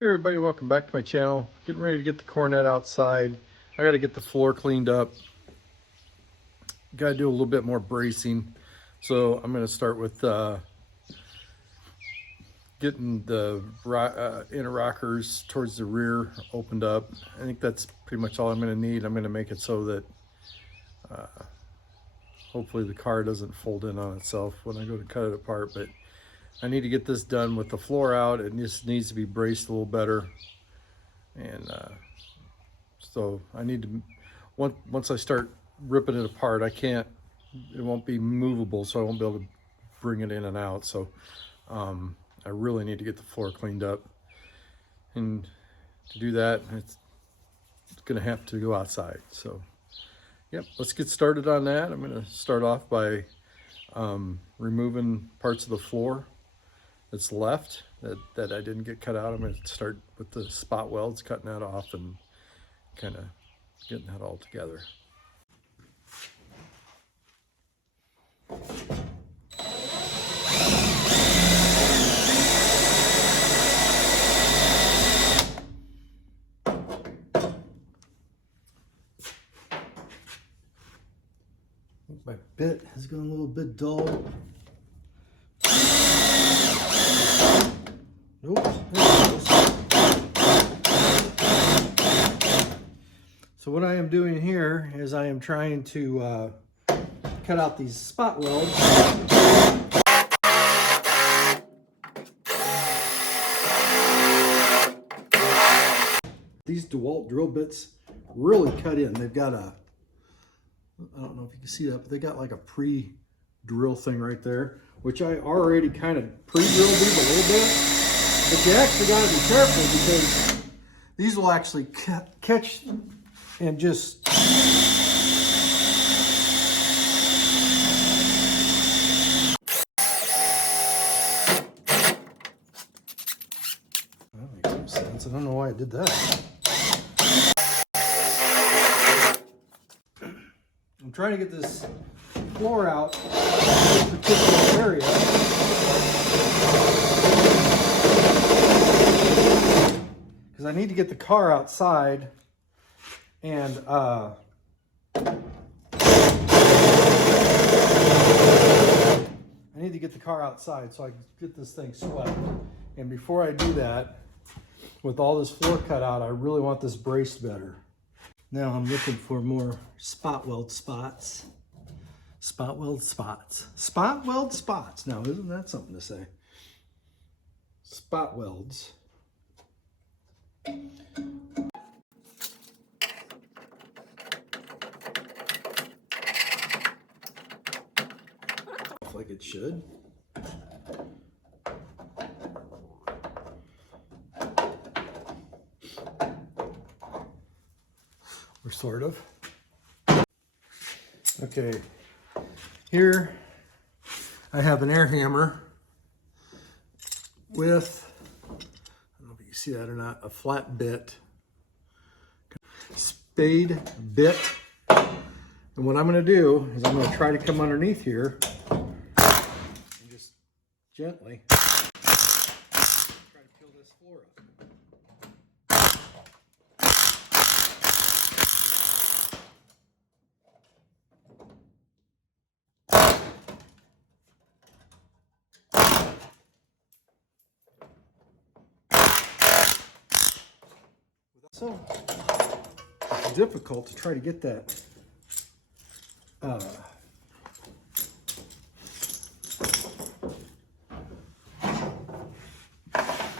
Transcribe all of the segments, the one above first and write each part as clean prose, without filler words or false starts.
Hey everybody, welcome back to my channel. Getting ready to get the Coronet outside. I got to get the floor cleaned up. Got to do a little bit more bracing. So I'm going to start with getting the inner rockers towards the rear opened up. I think that's pretty much all I'm going to need. I'm going to make it so that hopefully the car doesn't fold in on itself when I go to cut it apart. But I need to get this done with the floor out. It just needs to be braced a little better. And so I need to, once I start ripping it apart, it won't be movable, so I won't be able to bring it in and out. So I really need to get the floor cleaned up. And to do that, it's gonna have to go outside. So yep, let's get started on that. I'm gonna start off by removing parts of the floor that's left that I didn't get cut out. I'm gonna start with the spot welds, cutting that off and kind of getting that all together. My bit has gone a little bit dull. Nope, there it goes. So what I am doing here is I am trying to cut out these spot welds. These DeWalt drill bits really cut in. They've got a, I don't know if you can see that, but they got like a pre-drill thing right there, which I already kind of pre-drilled these a little bit. But you actually got to be careful because these will actually catch and just that makes some sense. I don't know why I did that. I'm trying to get this floor out in this particular area. Because I need to get the car outside and I need to get the car outside so I can get this thing swept. And before I do that, with all this floor cut out, I really want this braced better. Now I'm looking for more spot weld spots. Spot weld spots. Spot weld spots. Now, isn't that something to say? Spot welds. Like it should. Or sort of. Okay, here I have an air hammer with, I don't know if you can see that or not, a flat bit, spade bit. And what I'm going to do is I'm going to try to come underneath here and just gently try to peel this floor up. So it's difficult to try to get that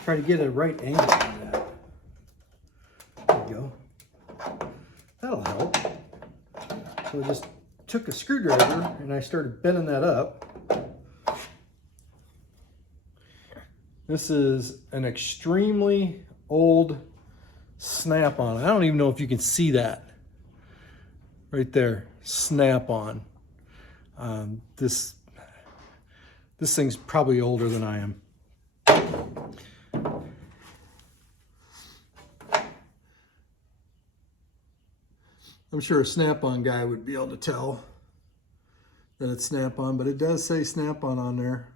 try to get a right angle on that. There we go. That'll help. So I just took a screwdriver and I started bending that up. This is an extremely old Snap-on. I don't even know if you can see that right there. Snap-on. This thing's probably older than I am. I'm sure a Snap-on guy would be able to tell that it's Snap-on, but it does say Snap-on on there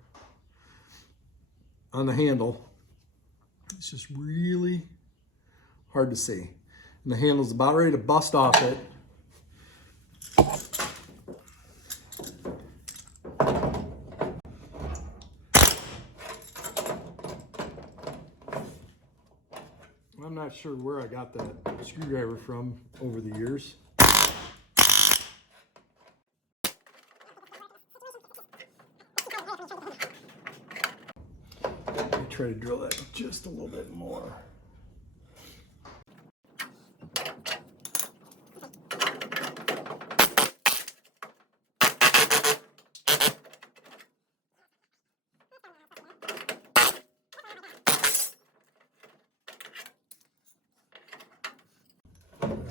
on the handle. It's just really hard to see. And the handle's about ready to bust off it. I'm not sure where I got that screwdriver from over the years. Let me try to drill that just a little bit more.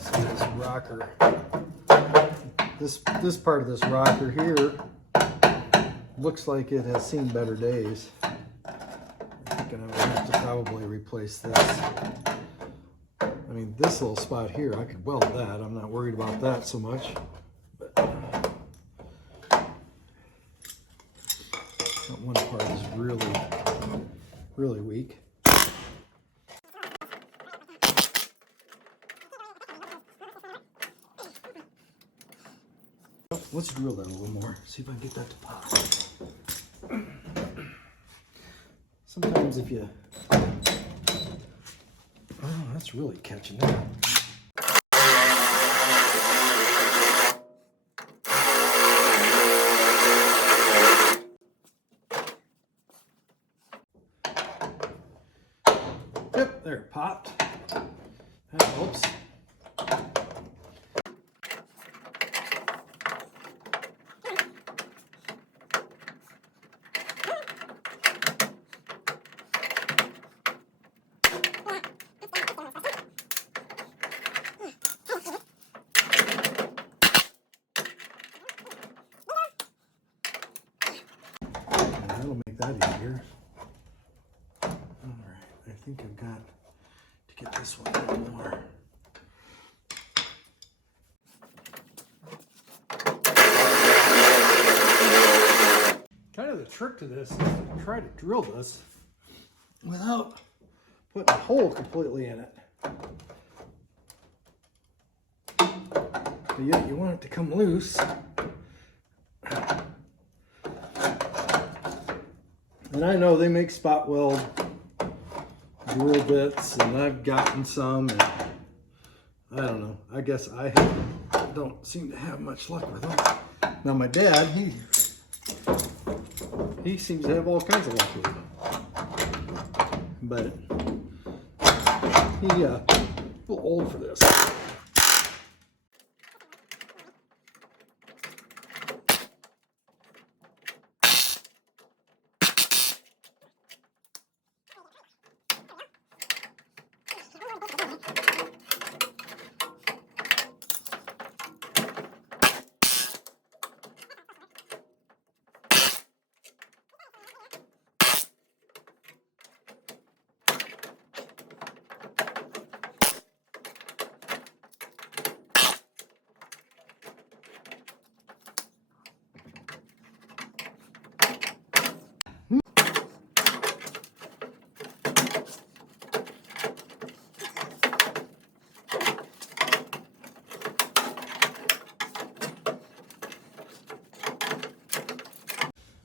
This rocker, this part of this rocker here looks like it has seen better days. I'm thinking I would have to probably replace this. I mean, this little spot here, I could weld that. I'm not worried about that so much. But that one part is really weak. Let's drill that a little more, see if I can get that to pop. Sometimes if you... Oh, that's really catching that. Yep, there it popped. That helps. That'll make that easier. Alright, I think I've got to get this one a little more. Kind of the trick to this is to try to drill this without putting a hole completely in it. But yet you want it to come loose. And I know they make spot weld drill bits, and I've gotten some, and I don't know. I guess I don't seem to have much luck with them. Now my dad, he seems to have all kinds of luck with them. But he's a little old for this.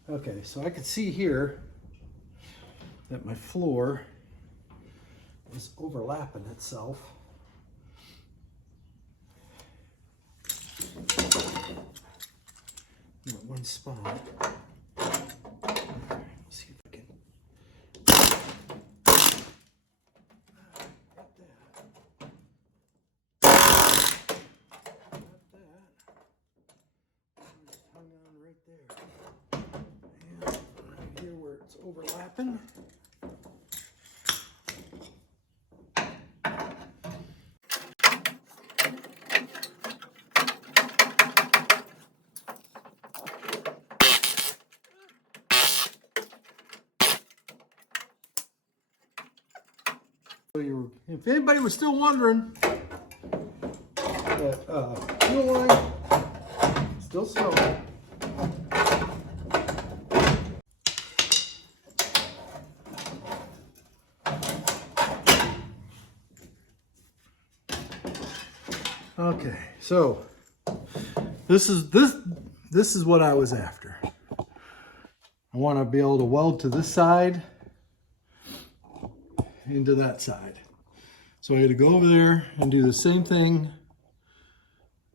Okay, so I can see here that my floor is overlapping itself. In that one spot. Let's see if I can. Hung on right there. And right here where it's overlapping. So if anybody was still wondering, that fuel line still snowing. Okay, so this is what I was after. I want to be able to weld to this side into that side. So I had to go over there and do the same thing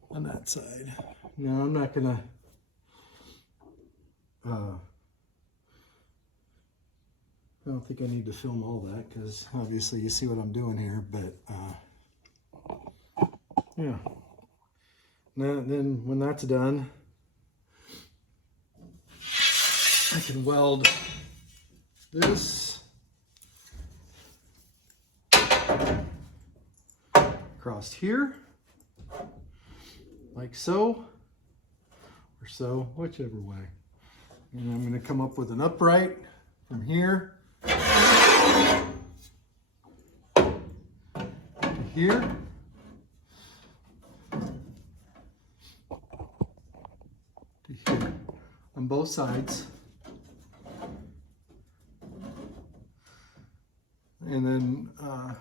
on that side. Now I'm not gonna I don't think I need to film all that because obviously you see what I'm doing here, but yeah. Now then when that's done, I can weld this across here, like so, or so, whichever way. And I'm going to come up with an upright from here to here. To here on both sides. And then I'll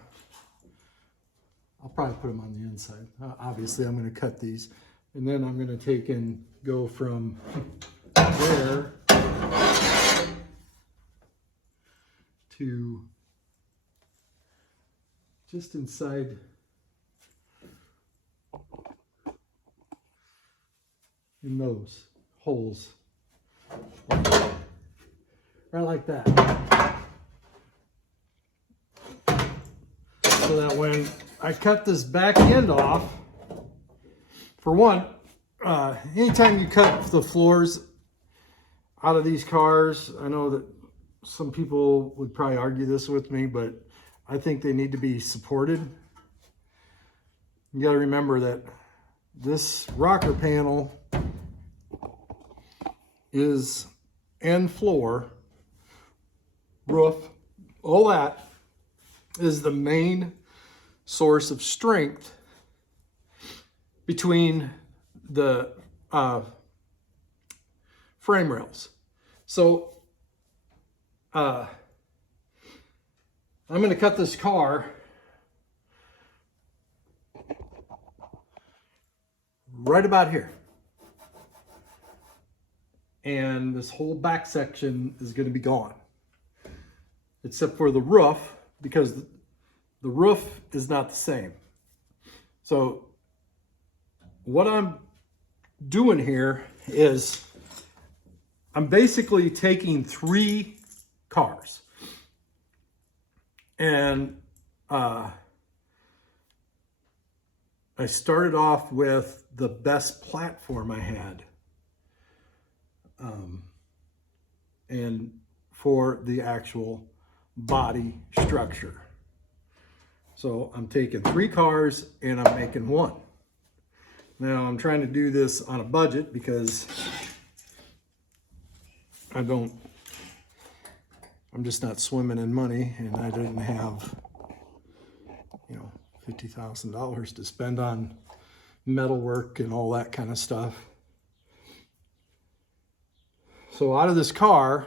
probably put them on the inside. Obviously, I'm going to cut these. And then I'm going to take and go from there to just inside in those holes. Right like that. So that when I cut this back end off, for one, anytime you cut the floors out of these cars, I know that some people would probably argue this with me, but I think they need to be supported. You got to remember that this rocker panel is end floor, roof, all that is the main source of strength between the frame rails. So I'm going to cut this car right about here. And this whole back section is going to be gone. Except for the roof, because the roof is not the same. So what I'm doing here is I'm basically taking 3 cars and I started off with the best platform I had and for the actual body structure. So I'm taking 3 cars and I'm making 1. Now I'm trying to do this on a budget because I'm just not swimming in money, and I didn't have, $50,000 to spend on metal work and all that kind of stuff. So out of this car,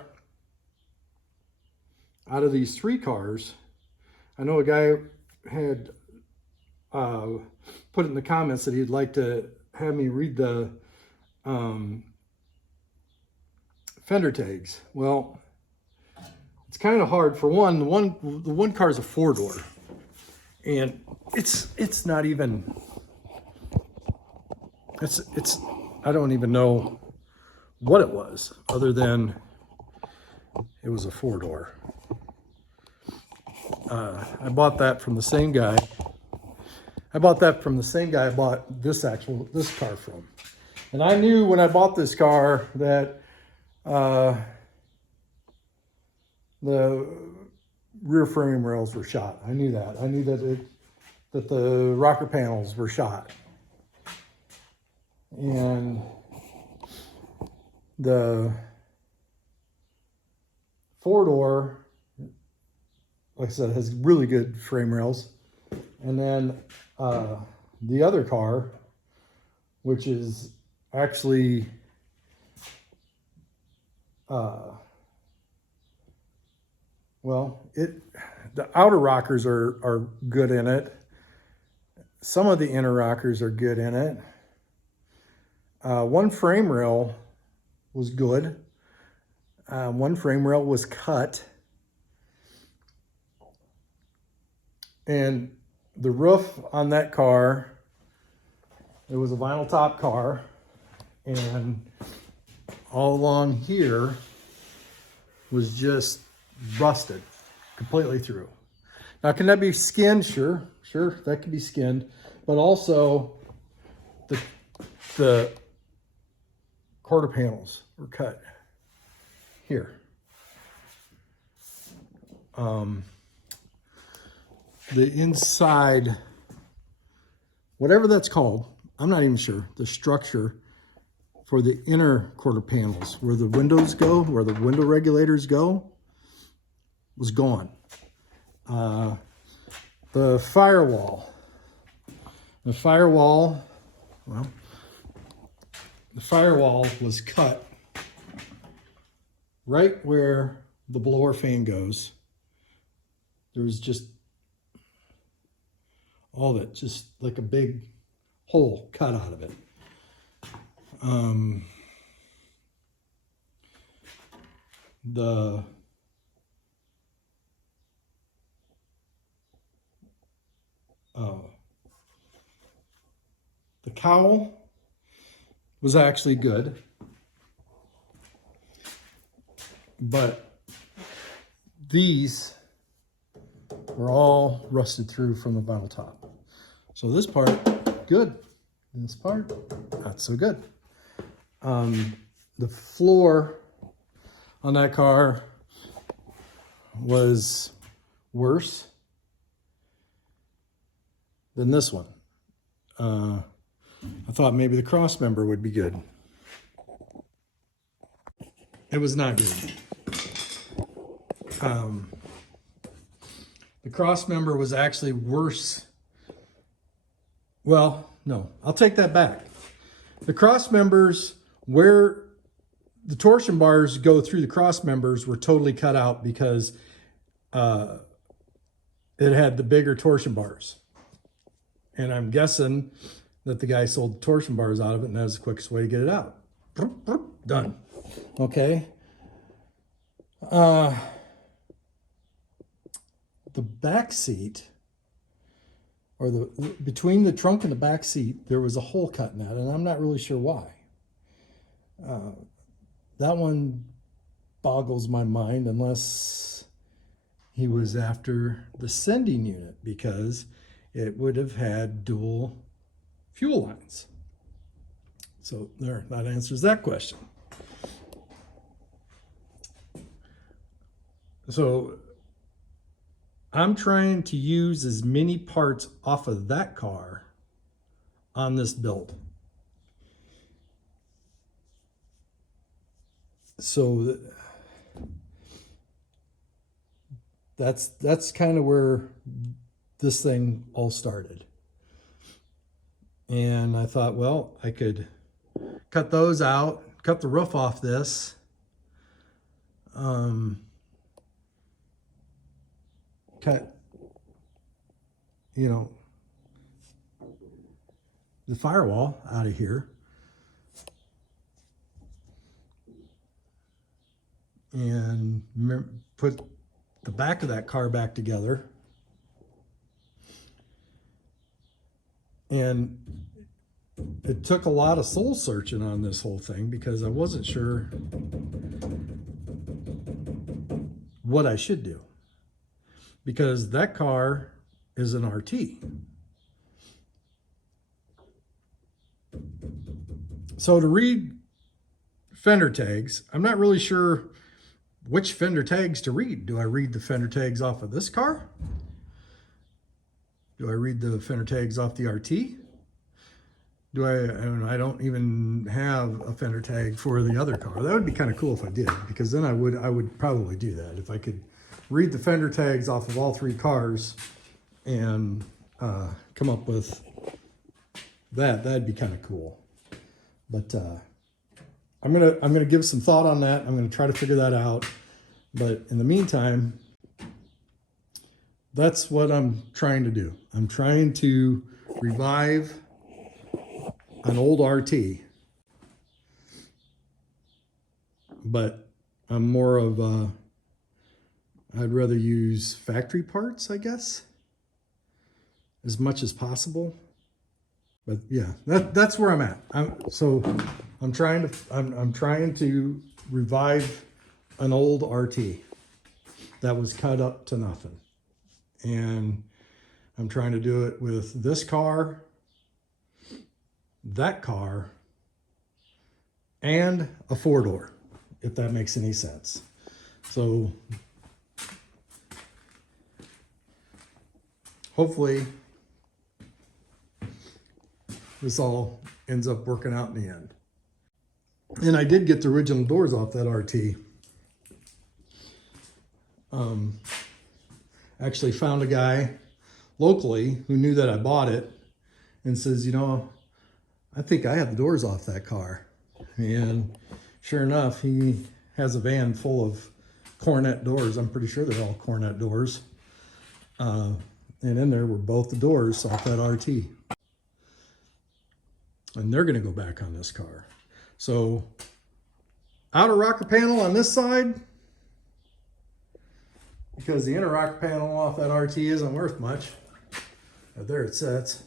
out of these 3 cars, I know a guy had put in the comments that he'd like to have me read the fender tags. Well, it's kind of hard. For one, the one car is a 4-door, and it's not even, it's I don't even know what it was other than it was a 4-door. I bought that from the same guy. I bought this car from. And I knew when I bought this car that the rear frame rails were shot. I knew that. I knew that the rocker panels were shot. And the 4-door, like I said, has really good frame rails. And then the other car, which is actually the outer rockers are good in it. some of the inner rockers are good in it. One frame rail was good. One frame rail was cut. And the roof on that car, it was a vinyl top car, and all along here was just rusted completely through. Now, can that be skinned? Sure, that could be skinned, but also the quarter panels were cut here. The inside, whatever that's called, I'm not even sure, the structure for the inner quarter panels, where the windows go, where the window regulators go, was gone. The firewall, well, the firewall was cut right where the blower fan goes. There was just all of it, just like a big hole cut out of it. The cowl was actually good, but these were all rusted through from the vinyl top. So this part, good. This part, not so good. The floor on that car was worse than this one. I thought maybe the cross member would be good. It was not good. The cross member was actually worse. Well, no, I'll take that back. The cross members, where the torsion bars go through the cross members, were totally cut out because it had the bigger torsion bars. And I'm guessing that the guy sold the torsion bars out of it, and that was the quickest way to get it out. Done. Okay. The back seat, or between the trunk and the back seat, there was a hole cut in that, and I'm not really sure why. That one boggles my mind, unless he was after the sending unit, because it would have had dual fuel lines. So there, that answers that question. So I'm trying to use as many parts off of that car on this build. So that's kind of where this thing all started. And I thought, well, I could cut those out, cut the roof off this. Cut, you know, the firewall out of here. And put the back of that car back together. And it took a lot of soul searching on this whole thing, because I wasn't sure what I should do, because that car is an RT. So to read fender tags, I'm not really sure which fender tags to read. Do I read the fender tags off of this car? Do I read the fender tags off the RT? I don't even have a fender tag for the other car. That would be kind of cool if I did, because then I would probably do that. If I could read the fender tags off of all three cars and come up with that, that'd be kind of cool. But I'm gonna give some thought on that. I'm gonna try to figure that out. But in the meantime, that's what I'm trying to do. I'm trying to revive an old RT, but I'm more of a, I'd rather use factory parts, I guess, as much as possible. But yeah, that's where I'm at. I'm trying to revive an old RT that was cut up to nothing, and I'm trying to do it with this car, that car, and a 4-door, if that makes any sense. So hopefully this all ends up working out in the end. And I did get the original doors off that RT. Actually found a guy locally who knew that I bought it and says, you know, I think I have the doors off that car. And sure enough, he has a van full of Coronet doors. I'm pretty sure they're all Coronet doors. And in there were both the doors off that RT. And they're going to go back on this car. So outer rocker panel on this side, because the inner rocker panel off that RT isn't worth much. There it sits.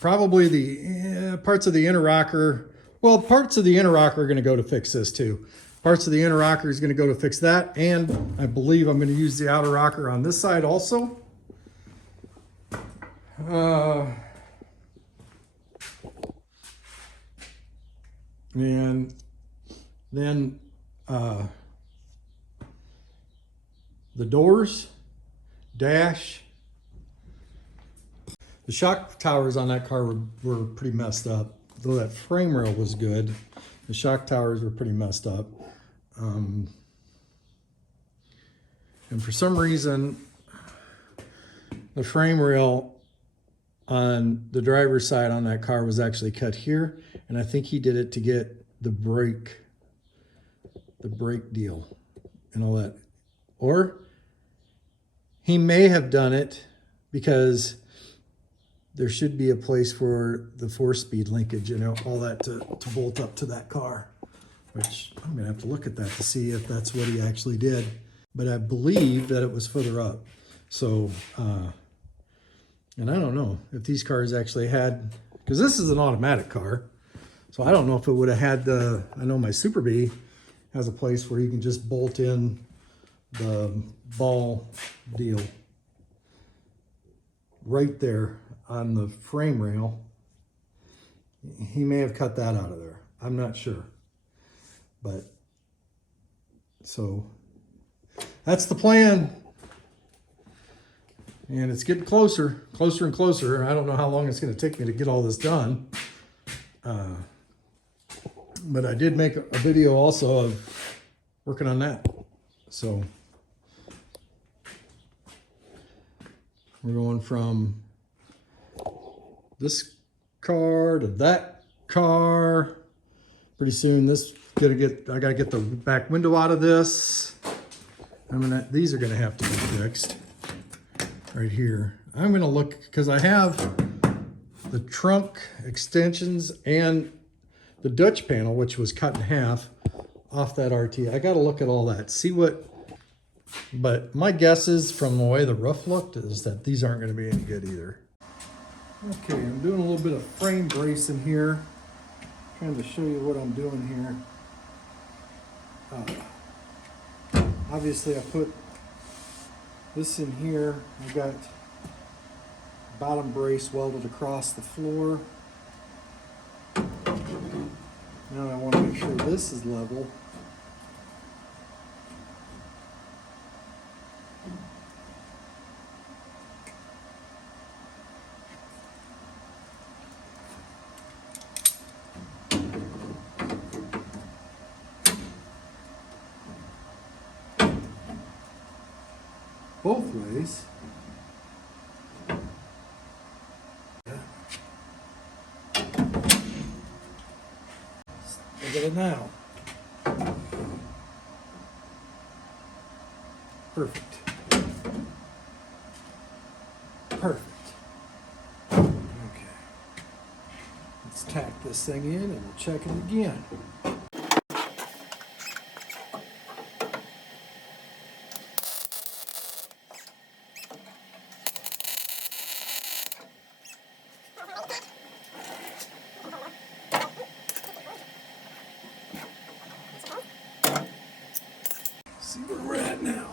Probably the parts of the inner rocker. Well, parts of the inner rocker are going to go to fix this too. Parts of the inner rocker is going to go to fix that. And I believe I'm going to use the outer rocker on this side also. And then the doors, dash, the shock towers on that car were pretty messed up. Though that frame rail was good, the shock towers were pretty messed up. And for some reason, the frame rail on the driver's side on that car was actually cut here. And I think he did it to get the brake deal and all that. Or he may have done it because there should be a place for the 4-speed linkage, you know, all that to bolt up to that car, which I'm gonna have to look at that to see if that's what he actually did. But I believe that it was further up. So, and I don't know if these cars actually had, because this is an automatic car. So I don't know if it would have had the, I know my Super B has a place where you can just bolt in the ball deal right there on the frame rail. He may have cut that out of there. I'm not sure. But so that's the plan. And it's getting closer and closer. I don't know how long it's going to take me to get all this done. But I did make a video also of working on that. So we're going from this car to that car. Pretty soon I gotta get the back window out of this. These are gonna have to be fixed right here. I'm gonna look, because I have the trunk extensions and the Dutch panel, which was cut in half off that RT. I got to look at all that, see what, but my guess is from the way the roof looked is that these aren't going to be any good either. Okay, I'm doing a little bit of frame bracing here. Trying to show you what I'm doing here. Obviously I put this in here. I got bottom brace welded across the floor. Now I want to make sure this is level. Both ways. Look at it now. Perfect. Perfect. Okay. Let's tack this thing in and we'll check it again. See where we're at now.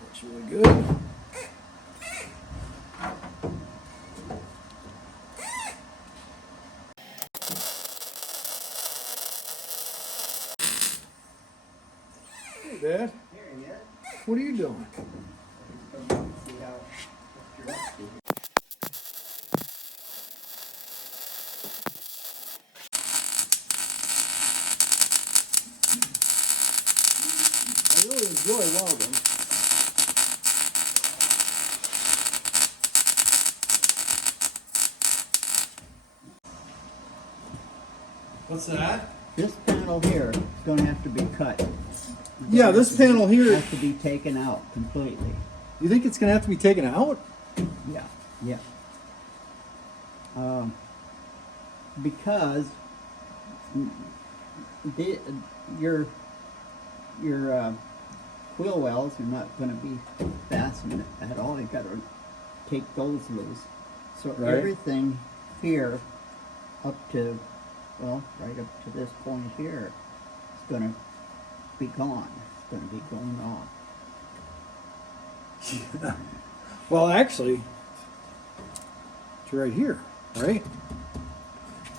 Looks really good. Hey, Dad. What are you doing? I really enjoy welding. What's that? This panel here is going to have to be cut. Yeah, this panel here. Has to be taken out completely. You think it's going to have to be taken out? Yeah, yeah. Because your wheel wells are not going to be fastened at all. You got to take those loose. So Right. everything here up to, well, right up to this point here is going to be gone. It's going to be going off. Well, actually, it's right here, right?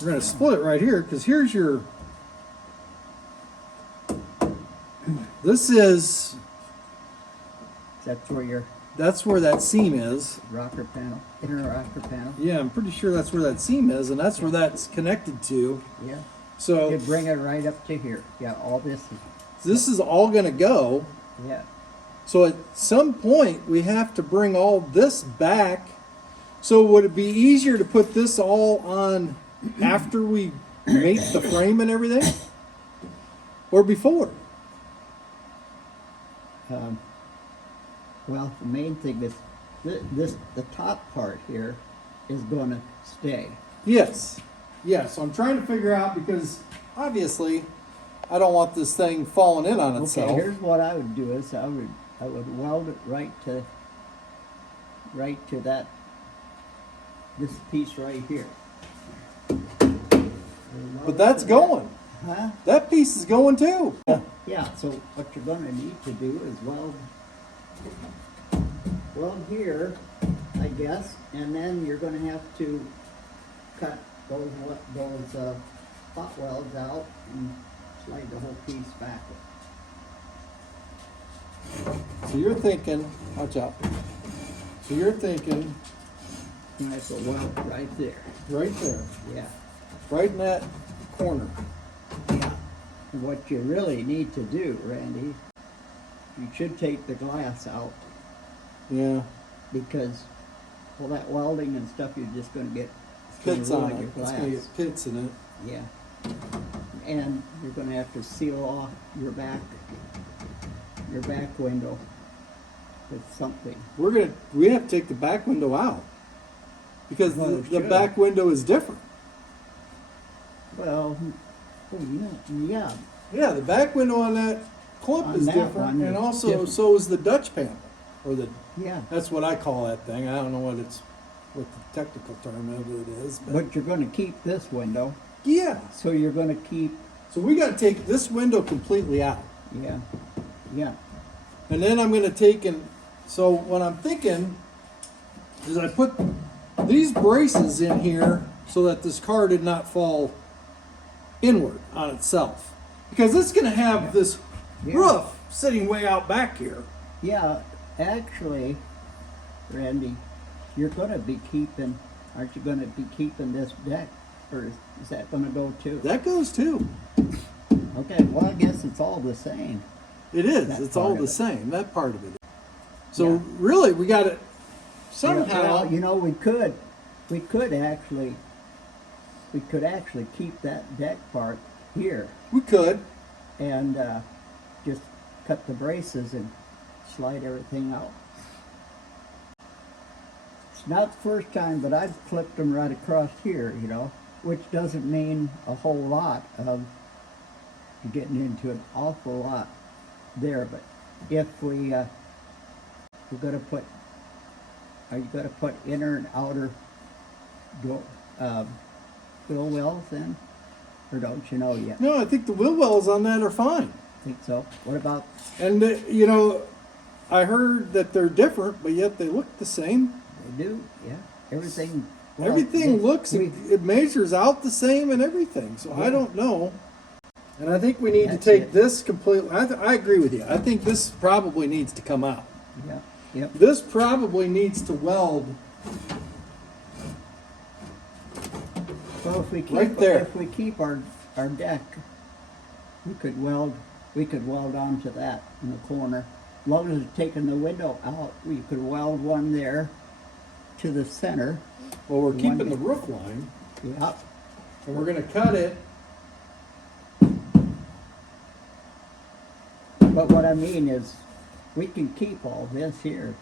We're going to split it right here because here's your. This is. That's where that seam is. rocker panel, inner rocker panel. Yeah, I'm pretty sure that's where that seam is, and that's where that's connected to. Yeah. So You bring it right up to here. Yeah, all this is. this is all going to go. Yeah. So at some point, we have to bring all this back. So would it be easier to put this all on after we mate the frame and everything? Or before? Well, the main thing is the top part here is going to stay. Yes. Yes, I'm trying to figure out because obviously I don't want this thing falling in on itself. Okay, here's what I would do is I would weld it right to that this piece right here. But that's going. Huh? That piece is going too. Yeah, so what you're going to need to do is weld here, I guess, and then you're going to have to cut those hot welds out and slide the whole piece back. So you're thinking, watch out. So you're thinking You have to weld right there. right there, Yeah, right in that corner. yeah. And what you really need to do, Randy, you should take the glass out Yeah. because all that welding and stuff, you're just going to get Pits on it. your It's glass. gonna get pits in it. Yeah. And you're going to have to seal off your back window with something. We have to take the back window out because Well, the it should. back window is different. Well, yeah. Yeah, the back window on that clip On is that different, one and is also different. so is the Dutch panel, or the. Yeah. That's what I call that thing. I don't know what the technical term of it is, But you're going to keep this window, yeah. so you're going to keep, So we got to take this window completely out, yeah, yeah. and then I'm going to take and. So what I'm thinking is I put these braces in here so that this car did not fall inward on itself, because it's going to have this Yeah. roof sitting way out back here. Yeah, actually, Randy, you're going to be keeping, aren't you going to be keeping this deck? Or is that going to go too? That goes too. Okay, well, I guess it's all the same. It is. That It's part all of the it. same. That part of it. So Yeah. really, we got to somehow. Yeah, well, you know, we could actually keep that deck part here. We could. and just cut the braces and slide everything out. It's not the first time, but I've clipped them right across here, you know, which doesn't mean a whole lot of getting into an awful lot there. But if we're gonna put, are you gonna put inner and outer wheel wells in, or don't you know yet? No, I think the wheel wells on that are fine. Think so? What about? And you know, I heard that they're different, but yet they look the same. They do, yeah. Everything. Well, Everything looks, we- it measures out the same and everything. So I Yeah. don't know. And I think we need That's to take it. this completely. I agree with you. I think this probably needs to come out. Yeah. Yep. This probably needs to weld Well, if we keep right there. if we keep our deck, we could weld onto that in the corner. As long as it's taking the window out, we could weld one there to the center. Well, we're The keeping one- the roof line, Yep. and we're going to cut it. But what I mean is, we can keep all this here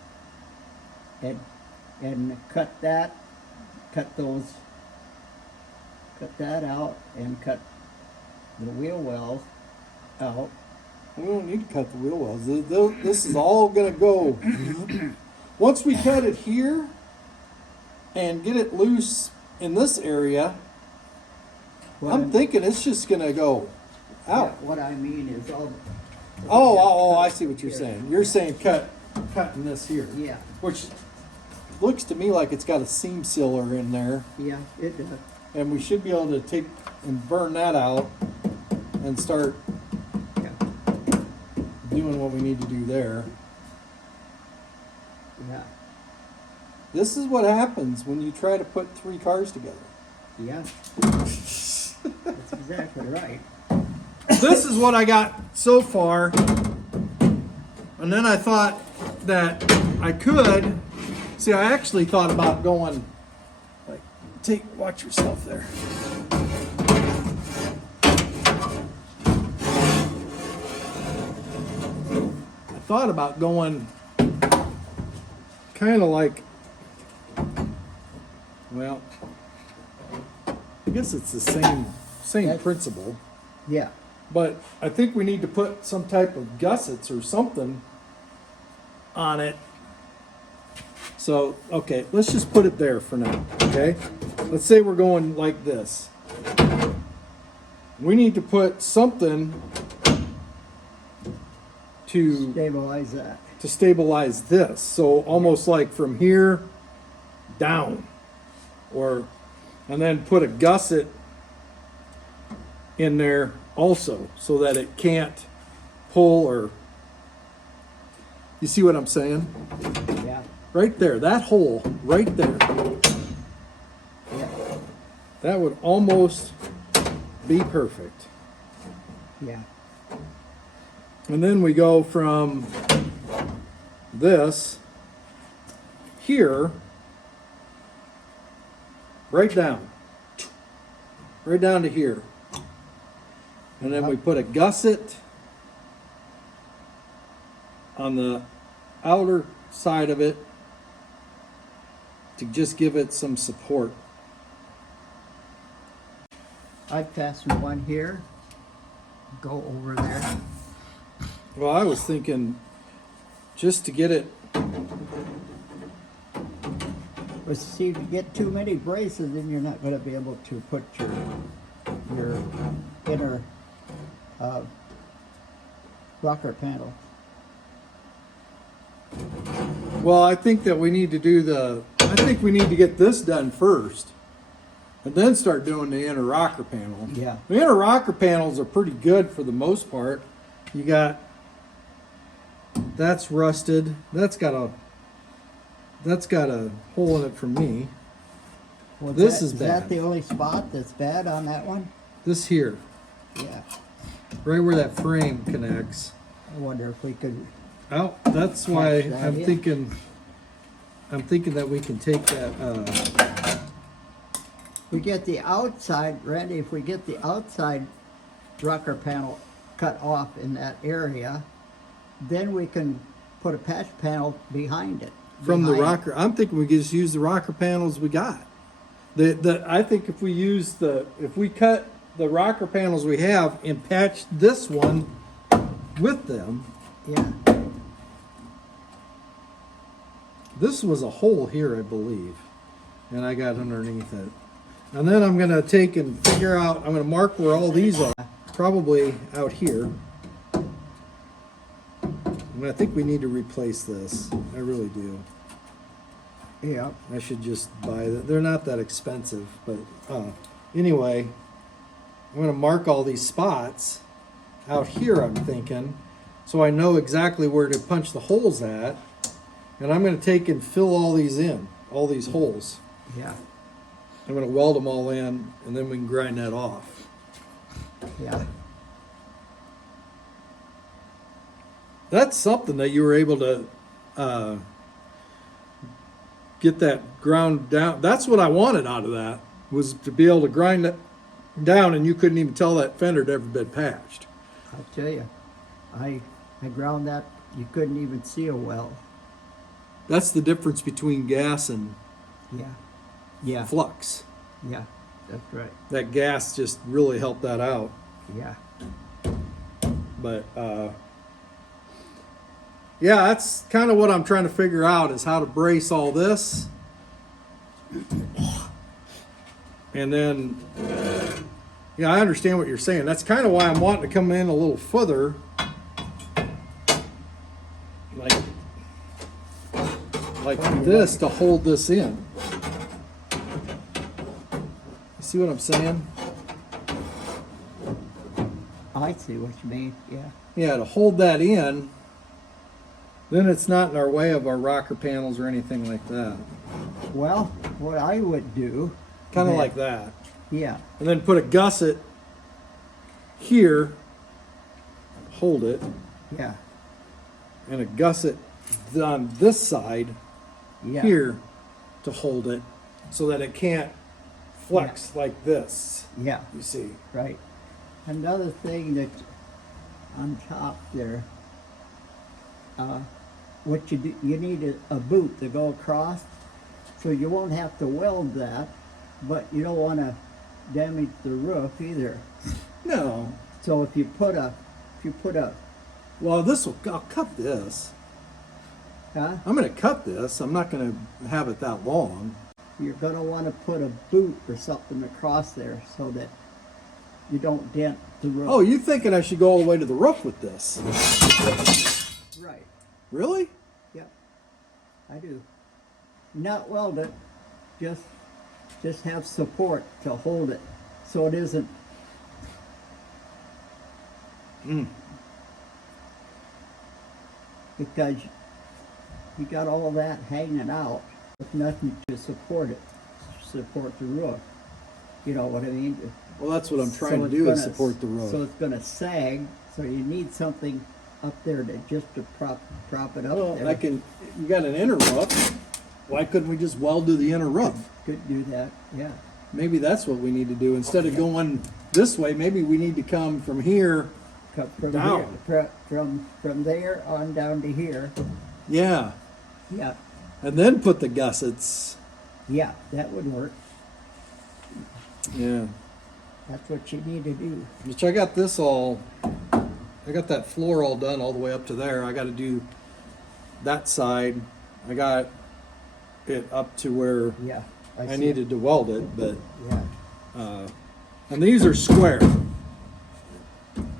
and cut that out and cut the wheel wells out. We don't need to cut the wheel wells. This is all going to go. Once we cut it here and get it loose in this area, I'm thinking it's just going to go out. What I mean is all. Oh, I see what you're saying. You're saying cutting this here, Yeah, which looks to me like it's got a seam sealer in there, yeah, it does. and we should be able to take and burn that out and start Yeah, doing what we need to do there. yeah, This is what happens when you try to put three cars together. yeah. That's exactly right. This is what I got so far, and then I thought that I could see. I actually thought about going like, watch yourself there. I thought about going kind of like, well, I guess it's the same That's- principle. Yeah, But I think we need to put some type of gussets or something on it. So, okay, let's just put it there for now, okay? Let's say we're going like this. We need to put something to stabilize that. stabilize this. So almost like from here down, and then put a gusset in there also so that it can't pull, or you see what I'm saying? Yeah, Right there, that hole right there, yeah, that would almost be perfect. yeah. And then we go from this here right down to here. And then we put a gusset on the outer side of it to just give it some support. I fastened one here, go over there. Well, I was thinking just to get it, But see, if you get too many braces, then you're not gonna be able to put your inner rocker panel. well, I think that we need to get this done first and then start doing the inner rocker panel. Yeah. The inner rocker panels are pretty good for the most part. You got, that's rusted. That's got a hole in it for me. Well, This is Is bad. that the only spot that's bad on that one? This here, Yeah. right where that frame connects. I wonder if we could, Oh, that's why Patch that I'm in. thinking that we can take that, we get the outside, Randy, if we get the outside rocker panel cut off in that area, then we can put a patch panel behind it. From the behind- rocker, I'm thinking we could just use the rocker panels we got. I think if we cut the rocker panels we have and patch this one with them, Yeah, this was a hole here, I believe, and I got underneath it. And then I'm gonna take and figure out, I'm gonna mark where all these are, probably out here. And I think we need to replace this, I really do. yeah, I should just buy them. They're not that expensive, but anyway, I'm going to mark all these spots out here, I'm thinking, so I know exactly where to punch the holes at. And I'm going to take and fill all these in, all these holes. yeah, I'm going to weld them all in, and then we can grind that off. yeah. That's something that you were able to get that ground down. That's what I wanted out of that, was to be able to grind it down, and you couldn't even tell that fender had ever been patched. I'll tell you, I ground that, you couldn't even see a well. That's the difference between gas and Yeah, yeah, flux. yeah, that's right, That gas just really helped that out. yeah. But yeah, that's kind of what I'm trying to figure out, is how to brace all this. And then, yeah, I understand what you're saying. That's kind of why I'm wanting to come in a little further. Like this, to hold this in. You see what I'm saying? I see what you mean, yeah. Yeah, to hold that in, then it's not in our way of our rocker panels or anything like that. Well, what I would do. Kind of then- like that. Yeah, And then put a gusset here, hold it, yeah, and a gusset on this side yeah. here to hold it, so that it can't flex like this, Yeah, you see. right. Another thing that's on top there, what you do, you need a boot to go across, so you won't have to weld that, but you don't want to damage the roof either. No. So if you put a, Well, I'll cut this. huh? I'm going to cut this. I'm not going to have it that long. You're gonna want to put a boot or something across there so that you don't dent the roof. Oh, you thinking I should go all the way to the roof with this? Right. Really? Yep. I do. Not weld it, just have support to hold it, so it isn't. Because you got all that hanging out with nothing to support it, support the roof. You know what I mean? Well, that's what I'm trying to So it's do, is gonna- support the roof. So it's gonna sag, so you need something up there to just to prop it up Well, there. you got an inner roof. Why couldn't we just weld to the inner roof? Could do that, yeah. Maybe that's what we need to do. Instead of going this way, maybe we need to come from here. Cut from Down. here, from there on down to here. Yeah. Yeah, And then put the gussets. yeah, that would work. Yeah. That's what you need to do. Which I got that floor all done all the way up to there. I got to do that side. I got it up to where Yeah. I see needed to weld it, but it. Yeah, and these are square.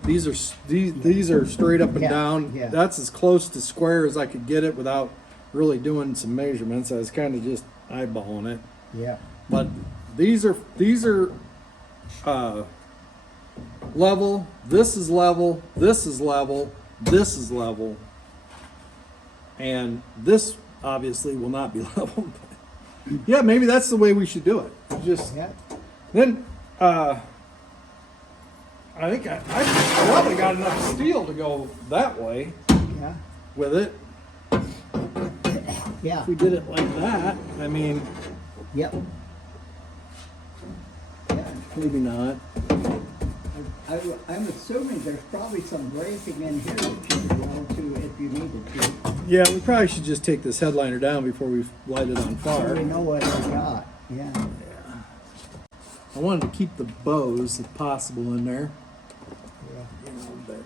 These are straight up and Yeah, down. yeah. That's as close to square as I could get it without really doing some measurements. I was kind of just eyeballing it. yeah, But these are level. This is level. This is level. This is level. And this obviously will not be level. But yeah, maybe that's the way we should do it. Just yeah. then. I think I probably got enough steel to go that way Yeah, with it. yeah, If we did it like that, I mean, yep. Yeah, maybe not. I'm assuming there's probably some bracing in here that you could weld to if you needed to. Yeah, we probably should just take this headliner down before we light it on So fire. we know what we got, yeah. I wanted to keep the bows if possible in there. Yeah. You know, but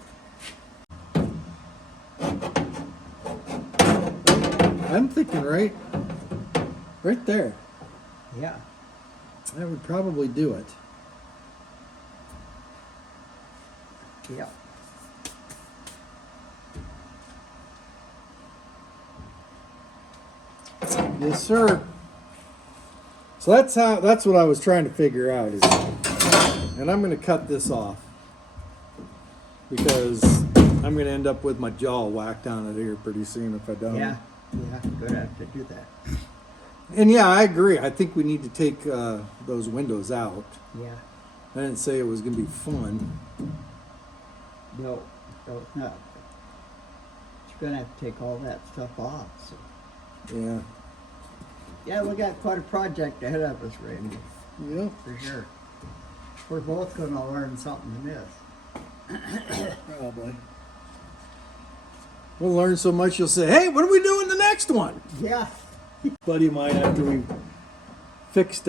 I'm thinking right there. Yeah. That would probably do it. Yeah. Yes, sir. So that's what I was trying to figure out is, and I'm going to cut this off because I'm going to end up with my jaw whacked on it here pretty soon if I don't. Yeah. Yeah. Gonna have to do that. And yeah, I agree. I think we need to take those windows out. Yeah. I didn't say it was going to be fun. No, it's not. You're gonna have to take all that stuff off. So. Yeah. Yeah, we got quite a project ahead of us, Randy, Yeah. for sure. We're both gonna learn something in this. Probably. We'll learn so much you'll say, hey, what are we doing the next one? Yeah. Buddy of mine, after we fixed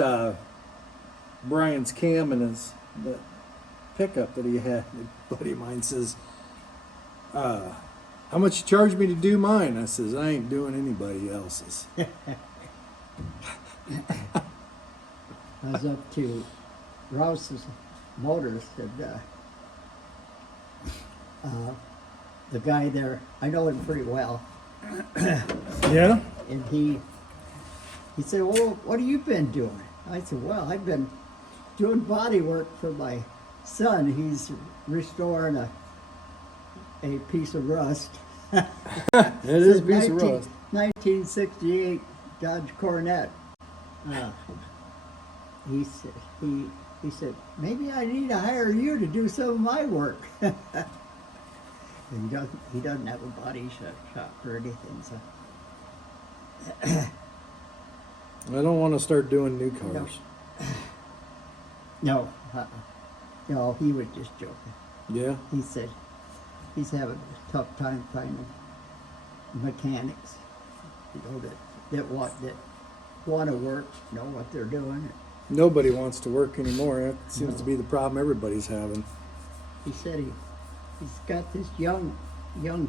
Brian's cam and the pickup that he had, a buddy of mine says, how much you charge me to do mine? I says, I ain't doing anybody else's. I was up to Rouse's Motors and the guy there, I know him pretty well. Yeah? And he said, well, what have you been doing? I said, well, I've been doing body work for my son. He's restoring a piece of rust. It is a piece of rust. 1968 Dodge Coronet. He said, maybe I need to hire you to do some of my work. And he doesn't have a body shop or anything, so. I don't want to start doing new cars. No, no, he was just joking. Yeah? He said he's having a tough time finding mechanics, you know, that want to work, know what they're doing. Nobody wants to work anymore. That seems to be the problem everybody's having. He said he's got this young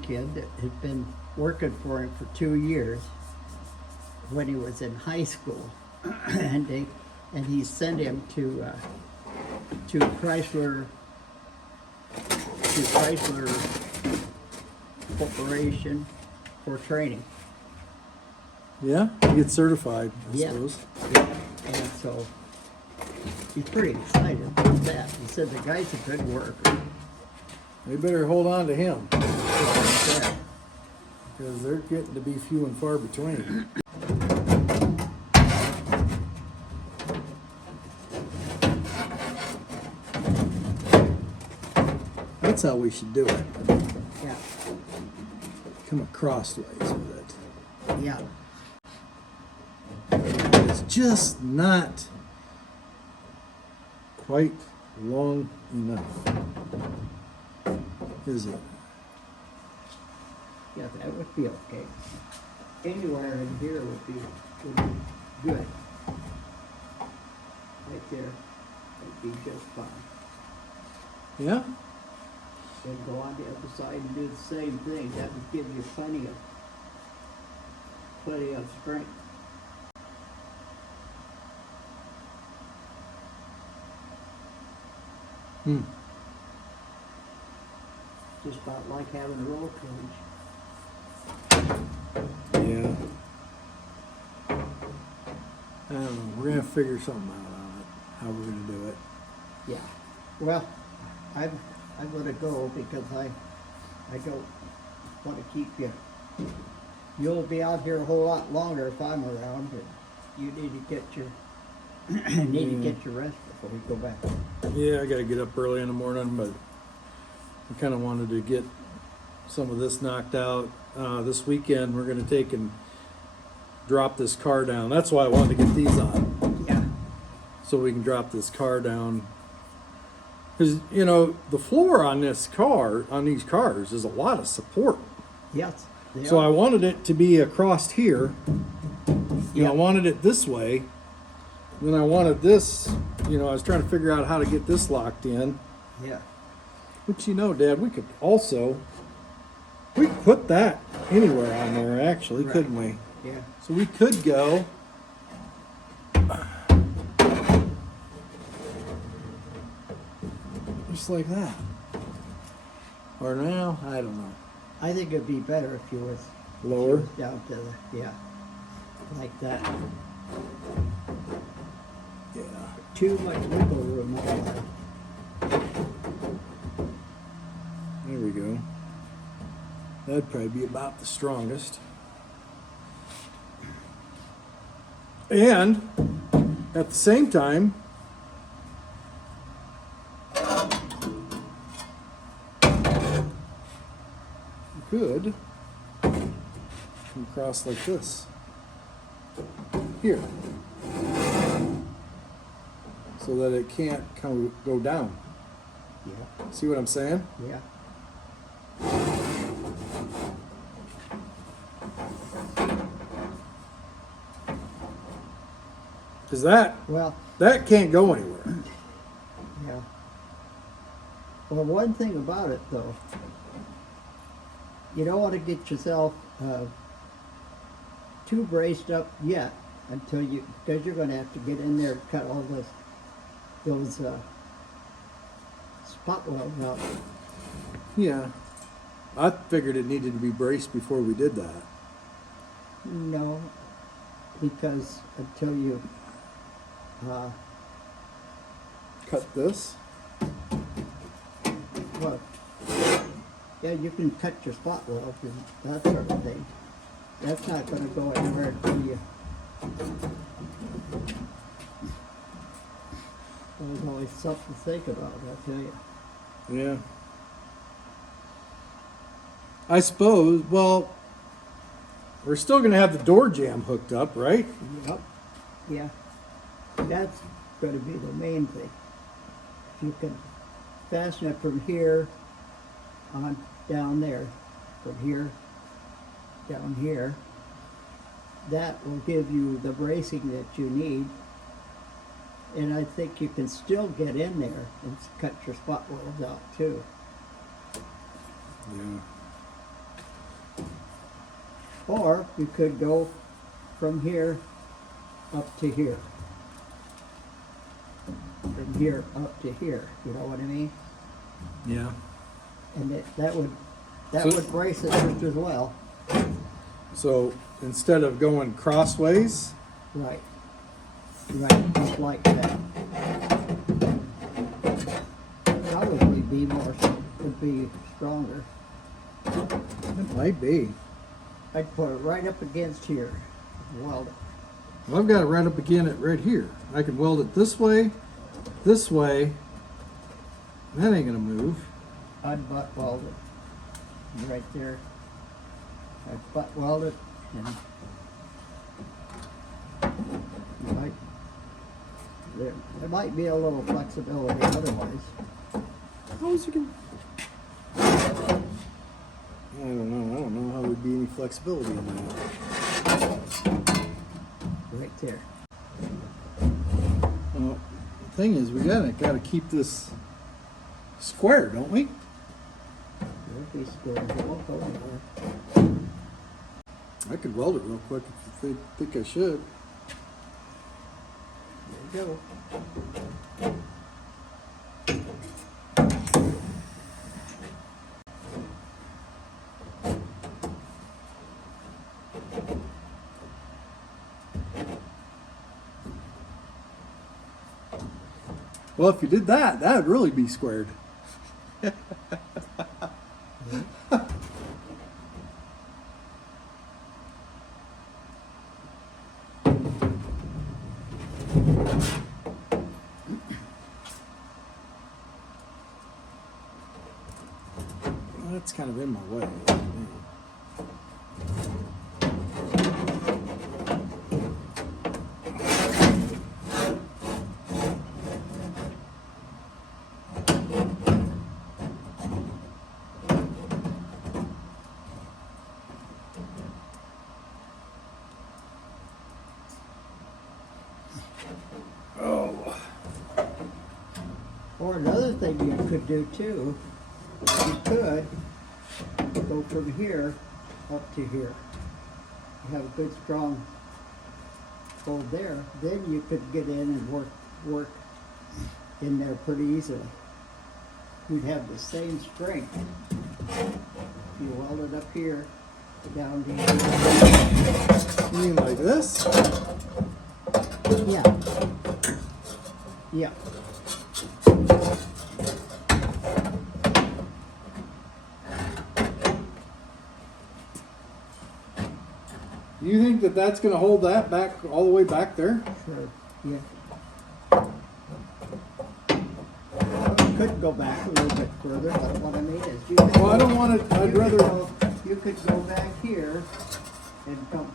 kid that had been working for him for 2 years when he was in high school, and he sent him to Chrysler Corporation for training. Yeah? You get certified, I suppose. Yeah. And so he's pretty excited about that. He said the guy's a good worker. They better hold on to him Yeah. because they're getting to be few and far between. That's how we should do it. Yeah. Come across ways with it. Yeah. It's just not quite long enough, is it? Yeah, that would be okay. Anywhere in here would be good. Right there, would be just fine. Yeah? Then go on the other side and do the same thing. That would give you plenty of strength. Hmm. Just about like having a roll cage. Yeah. I don't know. We're gonna figure something out on it. How we're gonna do it. Yeah. Well, I'm gonna go because I don't want to keep you. You'll be out here a whole lot longer if I'm around, but you need to get your rest before we go back. Yeah, I gotta get up early in the morning, but I kind of wanted to get some of this knocked out. This weekend we're gonna take and drop this car down. That's why I wanted to get these on, Yeah. so we can drop this car down Because, you know, the floor on this car, on these cars, is a lot of support. Yes. they So are. I wanted it to be across here. You know, I Yep. wanted it this way. Then I wanted this, you know, I was trying to figure out how to get this locked in. Yeah. Which, you know, Dad, we could put that anywhere on there, actually, Right. couldn't we? Yeah. So we could go. Just like that. Or now, I don't know. I think it'd be better if you was Lower? down to the, yeah, like that. Yeah. Too much wiggle room over there. There we go. That'd probably be about the strongest. And at the same time, you could come across like this. Here. So that it can't go down. Yeah. See what I'm saying? Yeah. Because that Well, can't go anywhere. yeah. Well, one thing about it though, you don't want to get yourself too braced up yet until because you're going to have to get in there and cut all those spot welds out. Yeah. I figured it needed to be braced before we did that. No, because until you Cut this. well, yeah, you can cut your spot welds and that sort of thing. That's not going to go anywhere until you. There's always something to think about, I'll tell you. Yeah. I suppose, well, we're still going to have the door jamb hooked up, right? Yep. Yeah. That's going to be the main thing. If you can fasten it from here on down there, from here down here, that will give you the bracing that you need. And I think you can still get in there and cut your spot welds out too. Yeah. Or you could go from here up to here. From here up to here, you know what I mean? Yeah. And that would So- brace it just as well. So instead of going crossways, Right. Right, just like that. Probably be would be stronger. it might be. I'd put it right up against here, weld it. Well, I've got it right up again it right here. I can weld it this way. That ain't gonna move. I'd butt weld it right there. I'd butt weld it and there might be a little flexibility otherwise. How is it gonna? I don't know. I don't know how there'd be any flexibility in that. Right there. Well, the thing is, we gotta keep this square, don't we? It'll be square. It won't go anywhere. I could weld it real quick if you think I should. There you go. Well, if you did that, that'd really be squared. That's kind of in my way. Oh. Or another thing you could do too, you could go from here up to here. You have a good strong hold there, then you could get in and work in there pretty easily. You'd have the same strength. If you weld it up here, down to here. You mean like this? Yeah. Yeah. You think that that's going to hold that back all the way back there? Sure. Yeah. You could go back a little bit further, but what I mean is you could. Well, I don't want it. I'd rather. You could go back here and come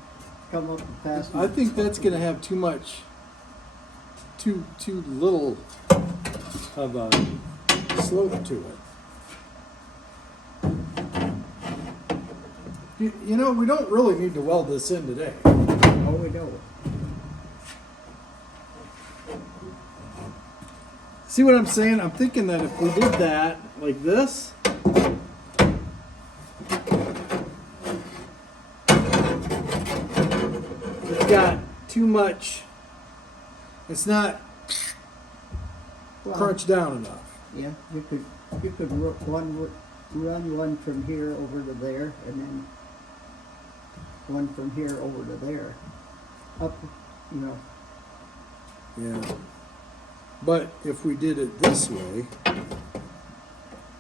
up and pass. I think that's going to have too much, too little of a slope to it. You know, we don't really need to weld this in today. Oh, we don't. See what I'm saying? I'm thinking that if we did that like this, it's got too much. It's not crunched down enough. Yeah, you could run one from here over to there, and then one from here over to there. Up, you know. Yeah. But if we did it this way,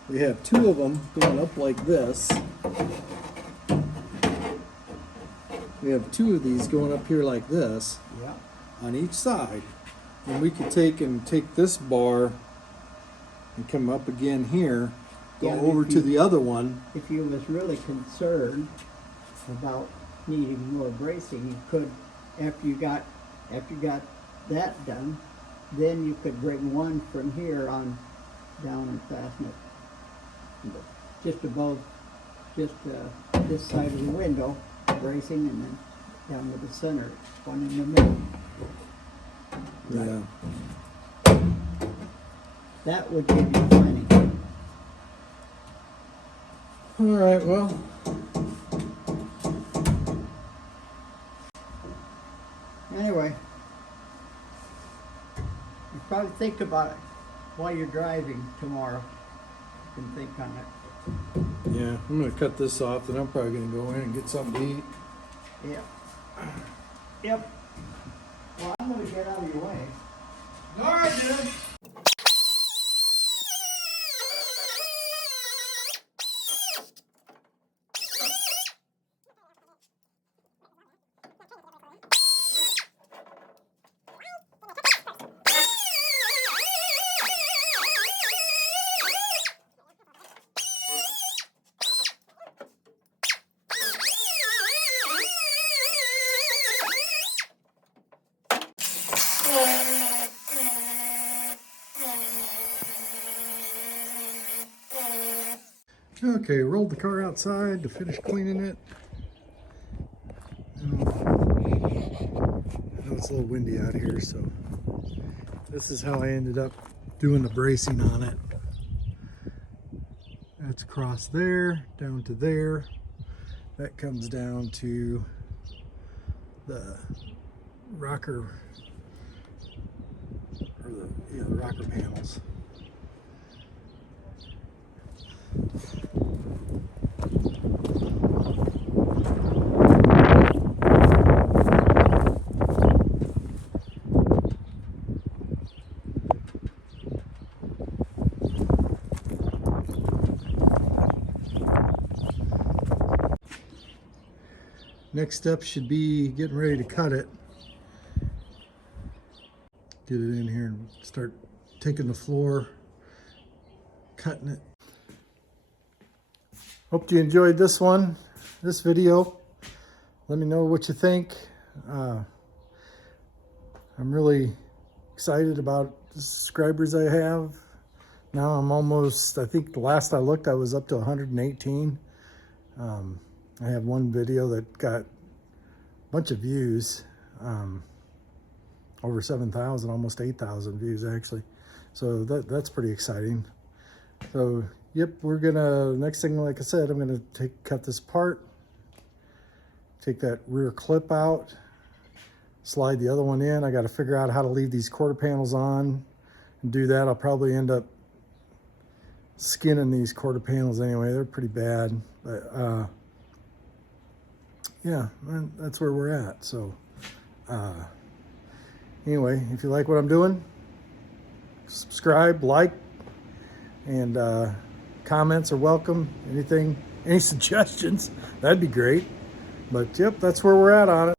we have two of them going up like this. We have two of these going up here like this Yeah. on each side. And we could take this bar and come up again here, go Yeah, over if to you- the other one. If you was really concerned about needing more bracing, you could, after you got that done, then you could bring one from here on down and fasten it just above, this side of the window, bracing, and then down to the center, one in the middle. Yeah. That would give you plenty. All right, well. Anyway, you probably think about it while you're driving tomorrow. You can think on it. Yeah, I'm gonna cut this off, then I'm probably gonna go in and get something to eat. Yeah. Yep. Well, I'm gonna get out of your way. All right, dude. Okay, rolled the car outside to finish cleaning it. I know it's a little windy out here, so this is how I ended up doing the bracing on it. That's across there, down to there. That comes down to the rocker, or the rocker panels. Next step should be getting ready to cut it. Get it in here and start taking the floor, cutting it. Hope you enjoyed this video. Let me know what you think. I'm really excited about the subscribers I have. Now I'm almost, I think the last I looked, I was up to 118. I have one video that got a bunch of views. over 7,000, almost 8,000 views actually. So that's pretty exciting. So yep, we're gonna, next thing, like I said, I'm gonna cut this apart, take that rear clip out, slide the other one in. I got to figure out how to leave these quarter panels on and do that. I'll probably end up skinning these quarter panels anyway. They're pretty bad, but yeah, that's where we're at. So anyway, if you like what I'm doing, subscribe, like, and comments are welcome. Anything, any suggestions, that'd be great. But yep, that's where we're at on it.